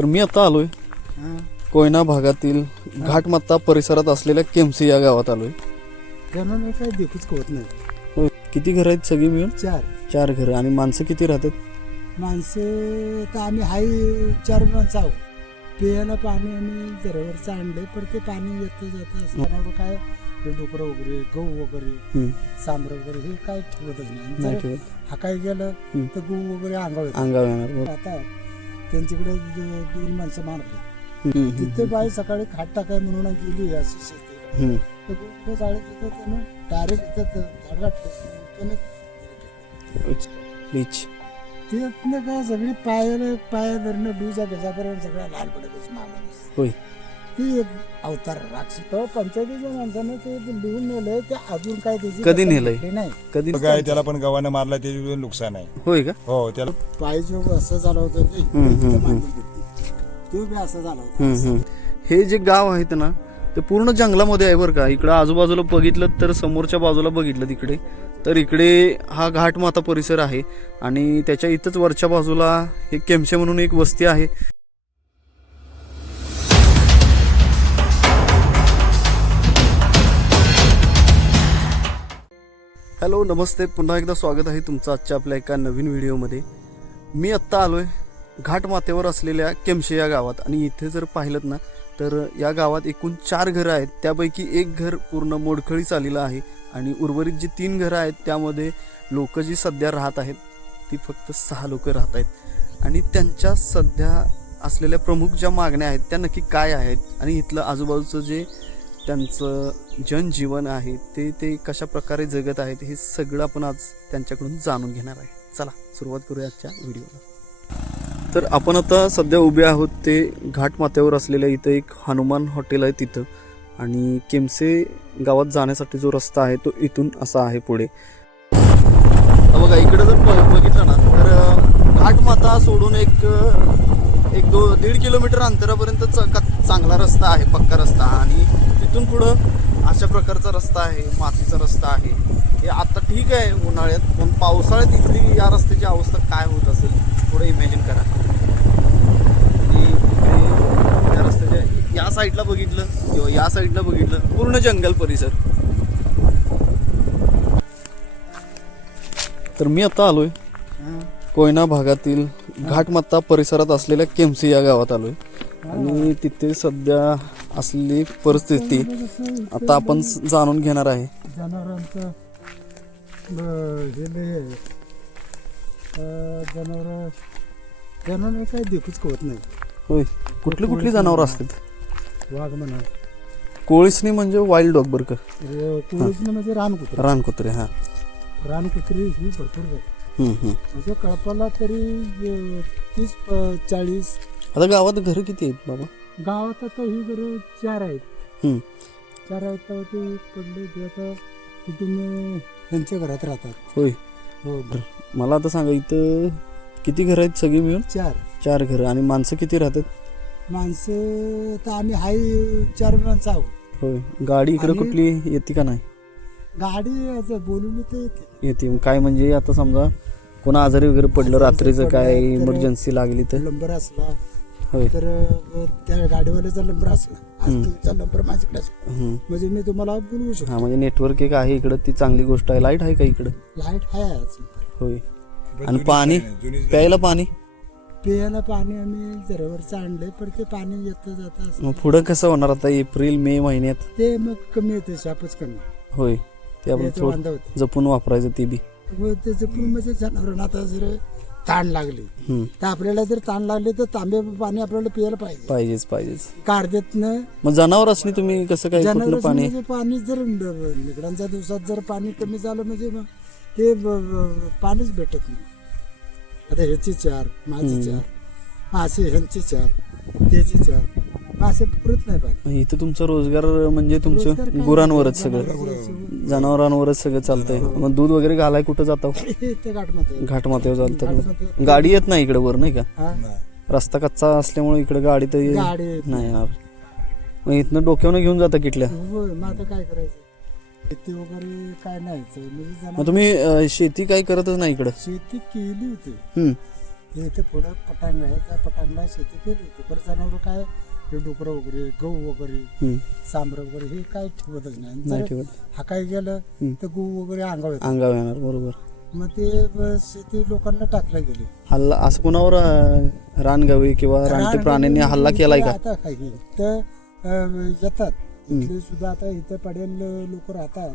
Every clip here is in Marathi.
तर मी आता आलोय. कोयना भागातील घाटमाता परिसरात असलेल्या केमसी या गावात आलोय. जनावर काय देखूच कवत नाही. किती घर आहेत सगळी मिळून? चार. चार घर. आणि माणसं किती राहतात? माणसं तर आम्ही हाय चार माणसं आहोत. पियाला पाणी आम्ही जरावरचं आणलंय पण ते पाणी येतं जातं असताना काय हे डुकरं वगैरे गहू वगैरे हम्म. सांबर वगैरे हे काय ठेवतच नाही. आणि नाही जर ठेवत. हाकाय गेलं. तर गहू वगैरे अंगावर येतं. अंगावर येणार. बरं. आता त्यांच्याकडे दोन माणसं मारली. तिथे बाई सकाळी खाट टाकाय म्हणून गेली अशी शेती झाडे तिथं त्यानं डायरेक्ट तिथं झाड गाठलं लीच. तिथनं काय सगळी पायाला पाया धरणं डूजा गजापर्यंत सगळ्या पडतच मागून होय. ती एक अवतार राक्षी तो पंचायतीच्या माणसानं ते लिहून नेलंय ते अजून काय त्याची कधी दखल नेलंय? घेतली नाही. कधी काय त्याला पण गव्हानं मारला त्याचे नुकसान आहे. होय का? हो त्याला पाय जो असं झालं होतं ते. घेतली. बी असं झाला होता. हम्म, हम्म. हे जे गाव आहेत ना ते पूर्ण जंगलामध्ये आहे बरं का. इकडं आजूबाजूला बघितलं तर समोरच्या बाजूला बघितलं तिकडे. तर इकडे हा घाट माता परिसर आहे आणि त्याच्या इथंच वरच्या बाजूला हे केमशे म्हणून एक वस्ती आहे. हॅलो नमस्ते. पुन्हा एकदा स्वागत आहे तुमचं आजच्या आपल्या एका नवीन व्हिडिओमध्ये. मी आत्ता आलो आहे घाटमाथ्यावर असलेल्या केमशे या गावात. आणि इथे जर पाहिलं ना तर या गावात एकूण चार घरं आहेत. त्यापैकी एक घर पूर्ण मोडखळीच आलेलं आहे आणि उर्वरित जी तीन घरं आहेत त्यामध्ये लोक जी सध्या राहत आहेत ती फक्त सहा लोक राहत आहेत. आणि त्यांच्या सध्या असलेल्या प्रमुख ज्या मागण्या आहेत त्या नक्की काय आहेत? आणि इथलं आजूबाजूचं जे त्यांचं जनजीवन आहे ते ते कशा प्रकारे जगत आहेत हे सगळं आपण आज त्यांच्याकडून जाणून घेणार आहे. चला सुरुवात करूया आजच्या व्हिडिओला. तर आपण आता सध्या उभे आहोत ते घाट माथ्यावर असलेल्या इथं एक हनुमान हॉटेल आहे तिथं. आणि केमसे गावात जाण्यासाठी जो रस्ता आहे तो इथून असा आहे पुढे. बघा इकडे जर बघितलं ना तर घाटमाता सोडून एक एक दो दीड किलोमीटर अंतरापर्यंत चांगला रस्ता आहे पक्का रस्ता. आणि तिथून पुढं अशा प्रकारचा रस्ता आहे मातीचा रस्ता आहे. हे आता ठीक आहे उन्हाळ्यात पण पावसाळ्यात इथली या रस्त्याची अवस्था काय होत असेल थोडं इमॅजिन करा. आणि या रस्त्याच्या या साईडला बघितलं किंवा या साईडला बघितलं पूर्ण जंगल परिसर. तर मी आता आलोय. कोयना भागातील घाटमत्ता परिसरात असलेल्या केमसी या गावात आलोय. आणि तिथे सध्या असलेली परिस्थिती आता आपण जाणून घेणार आहे. जनावरांचं जनावर जनावर काय देखूच कवत नाही. होय. कुठली कुठली जनावर असतात? वाघ म्हणा. कोळीसनी म्हणजे वाईल्ड डॉग बरं का? कोळीसनं म्हणजे रानकुत्री. रानकुत्रे हा. रानकुत्री ही भरपूर. म्हणजे कळपाला तरी तीस चाळीस. आता गावात घर किती आहेत बाबा? गावात आता ही घरं चार आहेत. हम्म. चार आहेत तेव्हा ते पडले ते आता कुटुंब त्यांच्या घरात राहतात. होय. हो मला आता सांगा इथं किती घर आहेत सगळी मिळून? चार. चार घर. आणि माणसं किती राहतात? माणसं तर आम्ही हाय चार माणसं आहोत होय. गाडी इकडे आणि- कुठली येते का नाही? गाडी बोलवली तर येते. येते. मग काय म्हणजे आता समजा कोणा आजारी वगैरे पडलं रात्रीचं काय तर- इमर्जन्सी लागली तर? नंबर असला होय. तर अं, त्या गाडीवाल्याचा नंबर असला आज. तुमचा नंबर माझ्याकडे असेल. हम्म. म्हणजे मी तुम्हाला बोलवू शकतो. हा म्हणजे नेटवर्क एक आहे इकडं ती चांगली गोष्ट आहे. लाइट आहे का इकडं? लाइट आहे आज. होय. आणि पाणी. प्यायला पाणी? पियाला पाणी आम्ही जरावरचं आणलंय पण ते पाणी येतं जातं असं. मग पुढं कसं होणार आता? एप्रिल मे महिन्यात? ते मग कमी येते शापच कमी. होय. ते आपण याचं थोडं वांदा होते जपून वापरायचं ते बी. मग त्याचं पण म्हणजे जनावरांना आता जर ताण लागली. हम्म. तर आपल्याला जर ताण लागले तर तांबे पाणी आपल्याला पियाला पाहिजे. पाहिजेच पाहिजेच. कारदेतनं मग जनावर असणे तुम्ही कसं काय कुठलं पाणी? म्हणजे पाणी जर निगडांच्या दिवसात जर पाणी कमी झालं म्हणजे मग ते ब- ब- पाणीच भेटत नाही. आता ह्याची चार माझी. चार मासे ह्यांची चार त्याची चार. मासे पुरत नाही पाणी इथं तुमचं रोजगार म्हणजे रोजगार तुमचं काय गुरांवरच सगळं. जनावरांवरच सगळं चालतंय. मग दूध वगैरे घालाय कुठं जातो हे? ते घाटमध्ये घाट माथ्यावर चालतं. गाडी येत नाही इकडे वर नाही का? हा? नाही. रस्ता कच्चा असल्यामुळे इकडे गाडी तर ये- गाडी येत नाही. येणार. मग इथनं डोक्यावनं घेऊन जाता किटल्या? होय मग आता काय करायचं? शेती वगैरे काय नाही म्हणजे मग जनावर- तुम्ही अं, शेती काही करतच नाही इकडं? शेती केली होती. हम्म. हे इथे पुढं पटांग आहे त्या पटांगला शेती केली होती. परत जनावर काय हे डुकरं वगैरे गहू वगैरे. सांबर वगैरे हे काय ठेवतच नाही. नाही जर ठेवत. हा काय गेलं हम्म. तर गहू वगैरे अंगावर येतात. अंगावर येणार बरोबर. मग ते ब- शेती लोकांना टाकलं गेली. हल्ला असं कोणावर अं, रानगावी किंवा रानटी प्राण्यांनी हल्ला केलाय का? आता काय की, तर अं, येतात. इथले सुद्धा आता इथे पडेल लोक राहतात.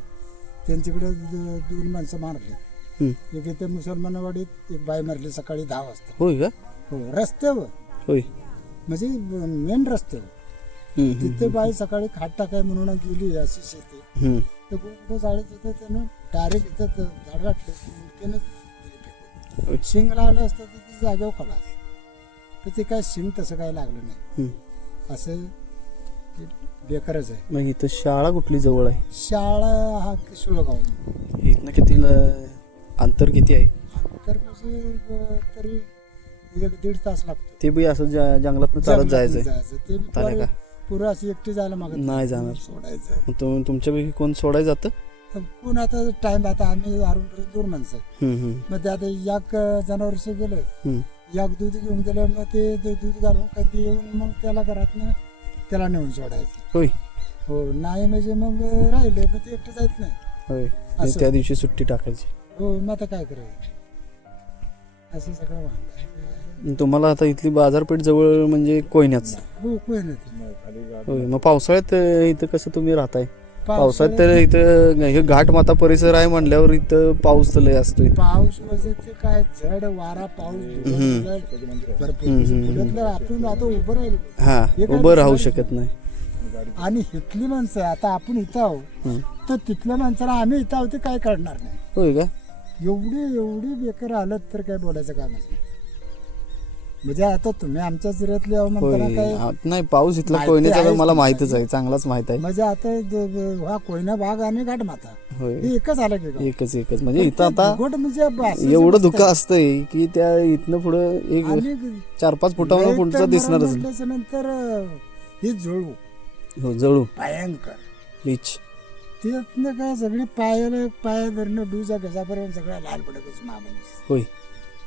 त्यांच्याकडे द- दोन माणसं मारली. हम्म. एक इथे मुसलमानवाडीत एक बाई मारली सकाळी दहा वाजता. होय का? हो रस्त्यावर. होय. म्हणजे मेन रस्त्यावर तिथे बाई सकाळी खाट टाकाय म्हणून गेली अशी शेती. तर कुठं झाडे तिथे त्यानं डायरेक्ट इथं झाड. होय. शिंग लागलं असतं तर ती जागेवर खलास. तर ते काय शिंग तसं काय लागलं नाही. असं बेकारच आहे. मग इथं शाळा कुठली जवळ आहे? शाळा हा किशोळगाव इथनं किती अंतर किती आहे? तर म्हणजे तरी एक दीड तास लागतो. ते बी असं ज- जंगलातनं चालत जायचंय. जायचं का? पोरं अशी एकटी जायला मागत नाही. जाणार. सोडायचं तुमच्यापैकी कोण सोडायला जातं कोण आता टाइम आता आम्ही आरूनपर्यंत दोन माणसं मग ते आता याक जनावरशी गेलं. याक दूध घेऊन गेलं मग ते दूध घालून कधी येऊन मग त्याला घरात त्याला नेऊन सोडायचं. होय. हो नाही म्हणजे मग राहिले मग ते एकटं जायत नाही. होय. असं. त्या दिवशी सुट्टी टाकायची. हो मग आता काय करायचं असं सगळं वाहन तुम्हाला आता इथली बाजारपेठ जवळ म्हणजे कोयन्याच? हो होय मग पावसाळ्यात इथं कसं तुम्ही राहताय? पावसाळ्यात तर इथं हे घाट माता परिसर आहे म्हणल्यावर इथं पाऊस लय असतोय. पाऊस म्हणजे ते काय झड वारा पाऊस आपण आता उभं राहिलो. हा उभं राहू शकत नाही. आणि इथली माणसं आता आपण इथं आहो. तर तिथल्या माणसाला आम्ही इथं आहोत काय करणार नाही? होय का? एवढी एवढी बेकार हालत तर काय बोलायचं कामच नाही. म्हणजे आता तुम्ही आमच्या जिऱ्यातले आहो म्हणताना होय. काय? हा, नाही पाऊस इथला माहिती कोयन्याचा तर आहेच मला. माहितच आहे चांगलाच माहीत आहे. म्हणजे आता हा कोयना भाग आणि घाटमाता होय. हे एकच आलं की गाव. एकच एकच. म्हणजे इथं आता म्हणजे एवढं. धुकं असतंय. की त्या इथनं पुढं एक आणि चार पाच फुटावर पुढचं तर दिसणारच मला नाही. म्हटल्याच्या नंतर अं, हे जुळू हो जळू. भयंकर. लीच त्यातनं काय सगळी पायाला पाया धरणं डूजा घसापर्यंत सगळ्या लाल माणूस होय.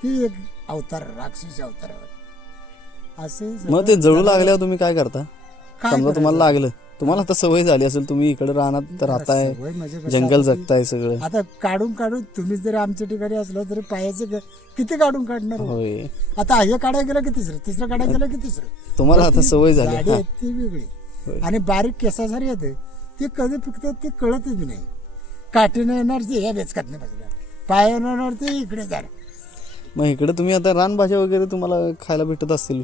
ती एक अवतार राक्षस अवतारावर. असे मग ते जळू लागल्यावर तुम्ही काय करता? काय समजा तुम्हाला? लागलं. तुम्हाला आता सवय झाली असेल तुम्ही इकडे राहणार राहताय सवय म्हणजे कसं जंगल जगताय सगळं. आता काढून काढून तुम्ही जरी आमच्या ठिकाणी असलो तरी पायाचे ग- किती काढून काढणार हो? होय. आता हे काढायला गेलं की तिसरं? तिसरं काढायला गेलं की तिसरं? तुम्हाला आता सवय झाली हा. ती वेगळी. आणि बारीक केसासारी येते ती कधी पिकते ती कळतच नाही. काठीने येणार ती ह्या बेचकात नाही बसल्या. पायाने येणार ती इकडे जाणार मग इकडे तुम्ही आता रानभाज्या वगैरे तुम्हाला खायला भेटत असतील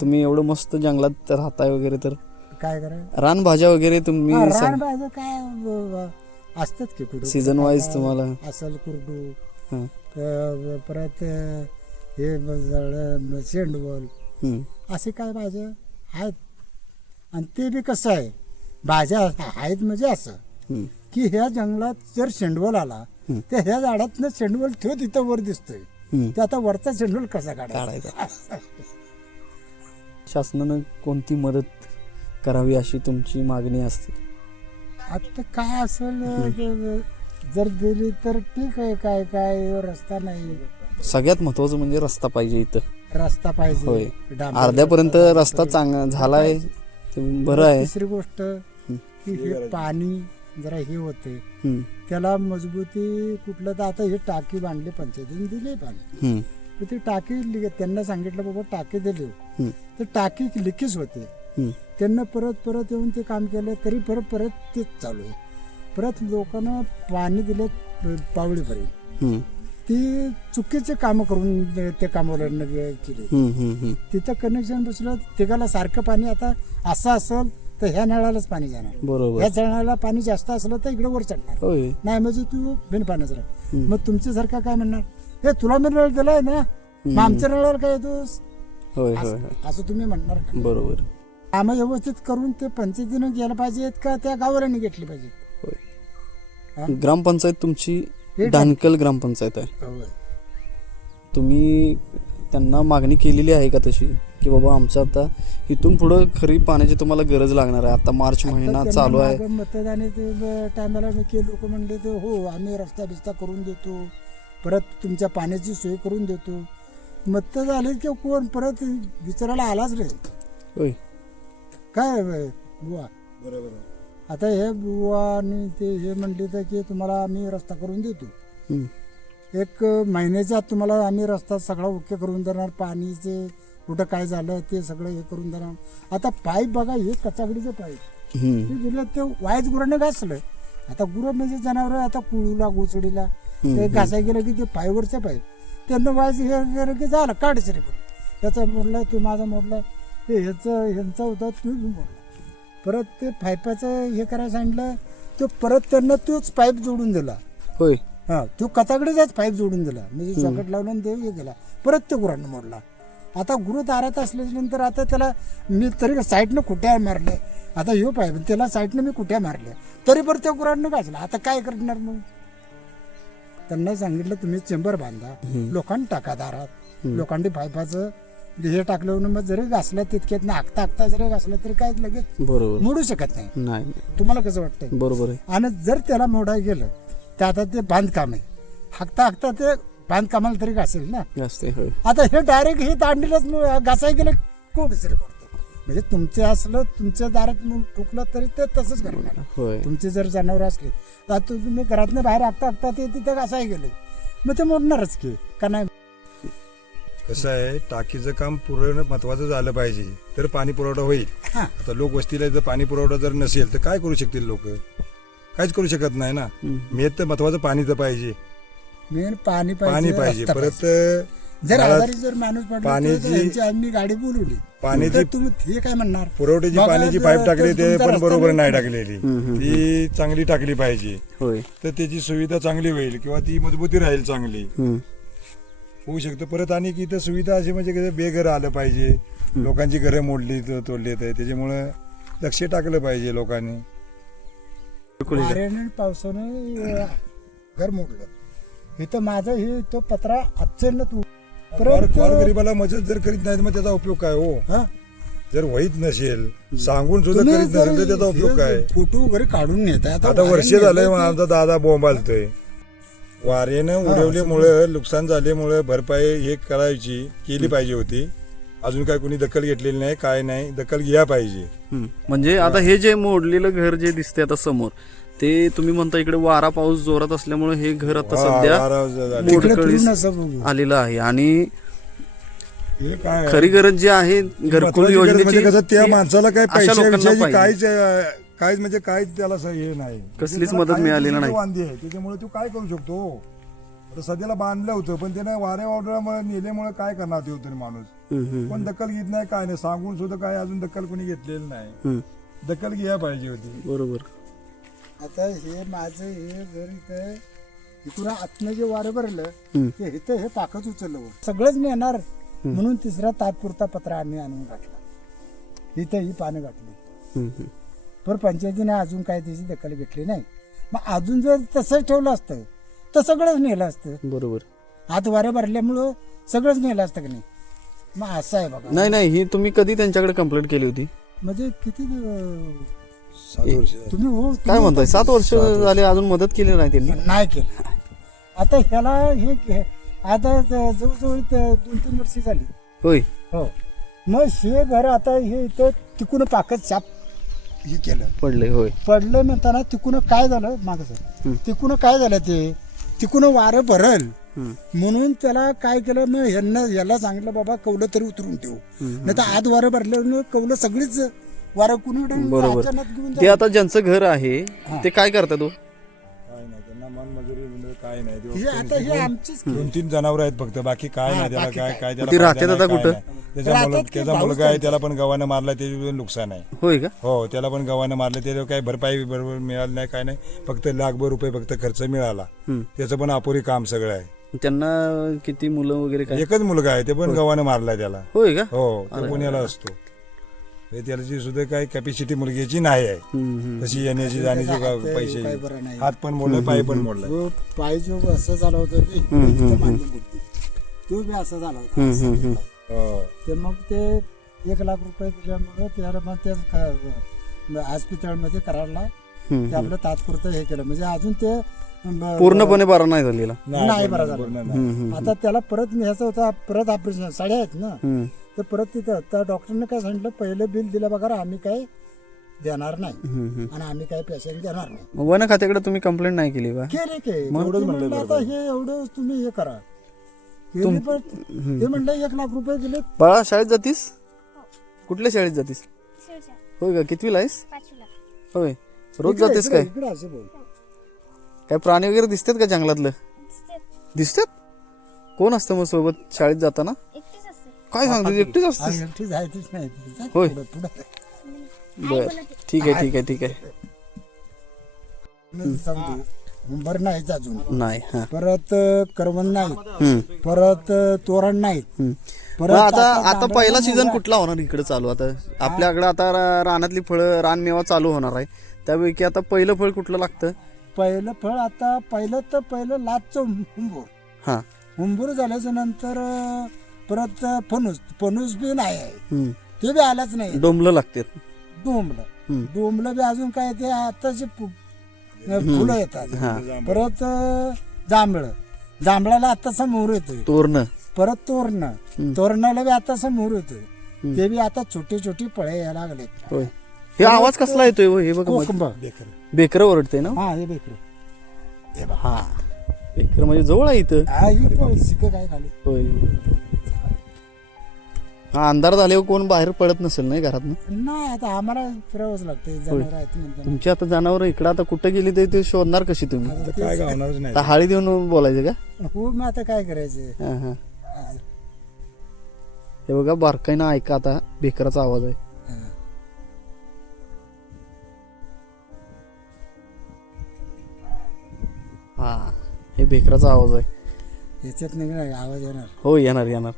तुम्ही एवढं मस्त जंगलात राहताय वगैरे तर काय करायचं रानभाज्या वगैरे तुम्ही सांग- रानभाज्या काय अ, अ, असतात की कुठं Season wise तुम्हाला. असल कुरडू हा. अ, परत अ, हे ब- झाडं, शेंडवल हम्म. असे काय भाज्या आहेत आणि ते बी कसं आहे भाज्या आहेत म्हणजे असं. की ह्या जंगलात जर शेंडवल आला. तर ह्या झाडातनं शेंडवल ठेव तिथं वर दिसतोय. ते आता वरचा शेंडवल कसा काढायचा? शासनानं कोणती मदत करावी अशी तुमची मागणी असते? आता काय असेल जर दिली तर ठीक आहे काय काय रस्ता नाही. सगळ्यात महत्वाचं म्हणजे रस्ता पाहिजे इथं. रस्ता पाहिजे. अर्ध्यापर्यंत रस्ता. चांगला झालाय बरं आहे. तिसरी गोष्ट की हे पाणी जरा हे होते हम्म. त्याला मजबूती कुठलं तर आता हे टाकी बांधली पंचायतीने दिली पाणी हम्म. तर ती टाकी लि- त्यांना सांगितलं बाबा टाकी दिली हम्म. तर टाकी लिकेज होते हम्म. त्यांना परत परत येऊन ते काम केलं तरी परत परत तेच चालू आहे परत लोकांना पाणी दिले पावळीपर्यंत हम्म. ती चुकीचे काम करून ते कामवाल्यांना केली हम्म. हम्म. हम्म. तिथं कनेक्शन बसलं तिघाला सारखं पाणी आता असं असेल तर ह्या नळालाच पाणी जाणार. बरोबर. ह्या नळाला पाणी जास्त असलं तर इकडे वर चढणार. होय. नाही म्हणजे तू बिन पाण्याचं राह. मग तुमच्यासारखा काय म्हणणार? हे तुला मी नळ दिलाय ना? मग आमच्या नळावर काय येतोस? होय होय होय. असं तुम्ही म्हणणार का? बरोबर. कामं व्यवस्थित करून ते पंचायतीनं गेलं पाहिजेत का त्या गावाला घेतली पाहिजे होय. ग्रामपंचायत तुमची हे डानकल ग्रामपंचायत आहे. तुम्ही त्यांना मागणी केलेली आहे का तशी? की बाबा आमचं आता इथून पुढं खरी पाण्याची तुम्हाला गरज लागणार आहे. आता मार्च महिना चालू आहे. मागं मतदान टायमाला मी के लोक म्हणले ते हो आम्ही रस्ता बिस्ता करून देतो. परत तुमच्या पाण्याची सोय करून देतो. मत झाले की कोण? परत विचारायला आलाच नाही. होय. काय ब- बुवा. बरोबर आता हे बुवा आणि ते हे म्हणले तर की तुम्हाला आम्ही रस्ता करून देतो. एक महिन्याच्या आत तुम्हाला आम्ही रस्ता सगळा ओके करून देणार पाणीचे कुठं काय झालं ते सगळं हे करून देणार. आता पाईप बघा हे कचागडीचं पाईप. ते दिलं ते वाईच गुरांना घासलं. आता गुरं म्हणजे जनावर आता कुळूला गोचडीला ते घासाय गेलं की ते पायवरचं पाईप. त्यांना वाईच हे गेलं की झालं काढ रे पण त्याचं मोडलं ते माझं मोडलं ते ह्याचं ह्यांचं होतं तो मोडला. परत ते पाईपाचं हे करायला सांगितलं तो परत त्यांना तोच पाईप जोडून दिला. होय. हा तो कचाकडेचाच पाईप जोडून दिला. म्हणजे सकट लावलं आणि देव हे गेला परत ते गुरांना मोडला. आता गुरु दारात असल्यानंतर आता त्याला मी तरी साईडनं कुठ्या मारले आता ह्यो पाईप त्याला साईडनं मी कुठ्या मारले तरी बरं त्या गुरांना घासला आता काय करणार मग? त्यांना सांगितलं तुम्ही चेंबर बांधा. लोखंड टाका दारात. लोखंडी पाईपाचं हे टाकलं मग जरी घासलं तितक्यात ना आखता आखता जरी घासलं तरी काय लगेच बरोबर. मोडू शकत नाही. तुम्हाला कसं वाटतंय? बरोबर आहे. आणि जर त्याला मोडाय गेलं तर आता ते बांधकाम. आहे हाकता हाकता ते बांधकामाला तरी घासेल ना. होय. आता हे डायरेक्ट हे दांडीलाच मग घासाय गेलं कोण दुसरे पडतं. म्हणजे तुमचे असलं तुमच्या दारात मग ठुकलं तरी ते तसंच करणार. होय. तुमची जर जनावर असली तर आता तुम्ही घरातनं बाहेर हाकता हाकता ते तिथं घासाय गेले. मग ते मोडणारच की का नाही? कसं आहे टाकीचं काम पूर्ण महत्वाचं झालं पाहिजे तर पाणी पुरवठा होईल. हा. आता लोक वस्तीला जर पाणी पुरवठा जर नसेल तर काय करू शकतील लोक? काहीच करू शकत नाही ना. मेन तर महत्वाचं पाणी तर पाहिजे. मेन पाणी पाणी पाहिजे रस्ता परत जर आजारी जर माणूस पडला तर पाण्याची- यांची आम्ही गाडी बोलवली. पाण्याची- तर तुम्ही हे काय म्हणणार? पुरवठ्याची पाण्याची जर- पाईप टाकली ते तुमचा पण रस्ता बरोबर नाही. टाकलेली. ती चांगली टाकली पाहिजे. होय. तर त्याची सुविधा चांगली होईल किंवा ती मजबूती राहील चांगली. हम्म. होऊ शकतं. परत आणि की इथं सुविधा अशी म्हणजे कसं बेघर आलं पाहिजे. लोकांची घरं मोडली तो- तोडली तर त्याच्यामुळं लक्ष टाकलं पाहिजे लोकांनी. बिलकुल. वाऱ्याने आणि पावसाने अं, घर मोडलं. इथं माझं हे तो पत्रा अचानक तू फार फार गरीबाला मदत जर करीत नाही मग त्याचा उपयोग काय हो? हा? जर वहीत नसेल सांगून सुद्धा तुम्ही करीत नसेल तर जर त्याचा उपयोग काय? फोटो वगैरे काढून नेत आता वर्ष झालंय मग आमचा दादा बोंबालतोय वाऱ्यानं उडवल्यामुळं नुकसान झाल्यामुळं भरपाई हे करायची केली पाहिजे होती. अजून काय कोणी दखल घेतलेली नाही काय नाही दखल घ्या पाहिजे हम्म. म्हणजे आता हे जे मोडलेलं घर जे दिसते आता समोर ते तुम्ही म्हणता इकडे वारा पाऊस जोरात असल्यामुळे हे घर आता सध्या वारा झाला. तिकडे मोडकळीस फिरून असं बघू. आलेलं आहे आणि हे काय खरी गरज जी आहे घरकुल गरज म्हणजे योजनेची कसं त्या माणसाला काय अशा लोकांना पैशाविषयी पाहिजे. काहीच अं, काहीच म्हणजे काहीच त्याला असं हे नाही कसलीच मदत मिळालेली नाही. वांदी आहे त्याच्यामुळे तू काय करू शकतो आता सध्याला बांधलं होतं पण त्यानं वाऱ्या वादळामुळे नेल्यामुळे काय करणार ते होतं माणूस? कोण दखल घेत नाही काय नाही. सांगून सुद्धा काय अजून दखल कोणी घेतलेलं नाही. दखल घ्यायला पाहिजे होती. बरोबर. आता हे माझं हे घर इथं इकडं आतनं जे वारं भरलं. ते इथं हे पाकच उचललं वर. सगळंच नेणार म्हणून तिसरा तात्पुरता पत्र आम्ही आणून घातला. इथं ही पानं हम्म. पण पंचायतीने अजून काय त्याची दखल घेतली नाही. मग अजून जर तसंच ठेवलं असतं तर सगळंच नेलं असतं. बरोबर. आत वाऱ्या भरल्यामुळं सगळंच नेलं असतं की नाही? मग असं आहे बघा. नाही नाही ही तुम्ही कधी त्यांच्याकडे कंप्लेंट केली होती? म्हणजे किती अं, सात वर्ष तुम्ही हो काय तुम्ही- म्हणताय? सात वर्ष झाले अजून मदत केली नाही त्यांनी? नाही केलं. आता ह्याला हे आता ज- जवळजवळ ते दोन तीन वर्ष झाली. होय. हो. मग हे घर आता हे इथं तिकून पाकच चाप हे केलं. पडले होय. पडलं म्हणताना तिकून काय झालं? माग सर. हं. तिकून काय झालं ते? तिकून वारं भरल. म्हणून त्याला काय केलं? मग यांना याला सांगितलं बाबा कौलं तरी उतरून ठेवू. नाही तर आत वारं भरल्यानं कौलं सगळीच वारं कुणी बरोबर. ते आता ज्यांचं घर आहे ते काय करतात हो? काय नाही त्यांना मन मजुरी म्हणजे काय नाही. ते हे फक्त आता हे दोन- आमचीच दोन तीन जनावर आहेत फक्त बाकी काय नाही त्याला काय काय. त्याला ती फायदा राहतात नाही, आता काय कुठं? नाही. त्याच्या मुलं राहतात की त्याचा भाऊच मुलगा आहे त्यांचा. त्याला पण गव्हानं मारला ते नुकसान आहे. होय का? हो त्याला पण गव्हानं मारलं त्याला काही भरपाई बरोबर मिळाली नाही काय नाही. फक्त लाखभर रुपये फक्त खर्च मिळाला. हम्म. त्याचं पण अपुरी काम सगळं आहे. त्यांना किती मुलं वगैरे काय? एकच मुलगा आहे ते पण गव्हानं मारलाय त्याला. होय का? हो तो पुण्याला असतो. हे त्याची सुद्धा काही कॅपॅसिटी मुलगीची नाही आहे. हम्म, हम्म. तशी येण्याची जाण्याची पैसे काय बरं नाही. हात पण मोडलाय पाय पण मोडलाय जो पाय जो असं झाला होता ते मांडली बी असा झाला होता. हम्म, हम्म. हो. ते मग ते एक लाख रुपये दिल्यामुळे त्याला मग ते क- हॉस्पिटलमध्ये कराडला ते आपलं तात्पुरतं हे केलं. म्हणजे अजून ते पूर्णपणे बरा नाही झालेला. नाही बरं झालं. हम्म, हम्म, आता त्याला परत मी ह्याचं होता परत ऑपरेशन साड्या आहेत ना. हम्म. तर परत तिथं त्या डॉक्टरने काय सांगितलं पहिलं बिल दिलं बघा आम्ही काही देणार नाही. हम्म, हम्म. आणि आम्ही काही पेशंट देणार नाही. मग वन खात्याकडे तुम्ही कंप्लेंट नाही केली का केले के. म्हणलं आता हे एवढं तुम्ही हे करा. केली पण ते म्हणलं एक लाख रुपये दिले बाळा शाळेत जातीस? कुठल्या शाळेत जातीस? शिवच्या होय का? कितवीला आहेस? पाचवीला. होय. रोज इकडे- जातेस इकडे- काय? इकडे असं बोल. काय प्राणी वगैरे दिसतात का जंगलातलं? दिसते दिसतात? कोण असतं मग सोबत शाळेत जाताना? एकटीच असते. काय सांगते एकटीच असतेस? एकटी जायचंच नाही जा होय. पुढं- पुढं. बर. ठीक आहे ठीक आहे ठीक आहे. मी सांगतो बरं नाहीच अजून. नाही हा. परत करवण नाही हम्म, परत तोरण नाही. परत आता आता पहिला सीझन. कुठला होणार इकडे चालू? आता आपल्याकडे आता रा- रानातली फळं रानमेवा चालू होणार आहे. त्यापैकी आता पहिलं फळ कुठलं लागतं? पहिलं फळ आता पहिलं तर पहिलं लाचचं हुंबूर हा. हुंबूर झाल्याच्यानंतर अं, परत फणूस. फणूस बी नाही आहे. हम्म. ते बी आलाच नाही. डोंबलं लागते. डोंबलं. हम्म. डोंबलं बी अजून काय ते आताचे फुलं येतात. परत जांभळं. जांभळाला आताचा मोहर येतोय. तोरण. परत तोरण. तोरणाला बी आताचा मोहर येतोय. ते बी आता छोटे छोटे फळे यायला लागले होय. हे आवाज कसला येतोय हो? हे बघा बेकर ओरडते ना? हा हे बेकर. हा. बेकर म्हणजे जवळ आहे इथं. काय खाली? होय. हा अंधार झाल्यावर कोण बाहेर पडत नसेल नाही घरात नाही आता आम्हाला फिरावंच लागते जनावर आहेत तुमची आता जनावर इकडं आता कुठं गेली तरी ते शोधणार कशी तुम्ही? आता काय गावणारच नाही. आता हाळी देऊन बोलायचं का? हो मग आता काय करायचं? हा हा. हे बघा बारकाईनं ऐका आता बेकराचा आवाज आहे. हा. हे बेकराचा आवाज आहे. याच्यात नाही आवाज येणार. हो येणार येणार.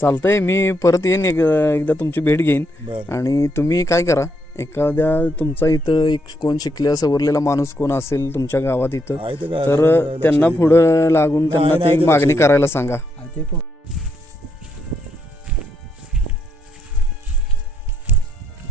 चालतंय मी परत येईन एक- एकदा तुमची भेट घेईन. बरं. आणि तुम्ही काय करा एखाद्या तुमचा इथं एक कोण शिकल्या सवरलेला माणूस कोण असेल तुमच्या गावात इथं आहे तर काय? तर लक्ष त्यांना. पुढं लागून त्यांना नाही, ते मागणी करायला सांगा. ते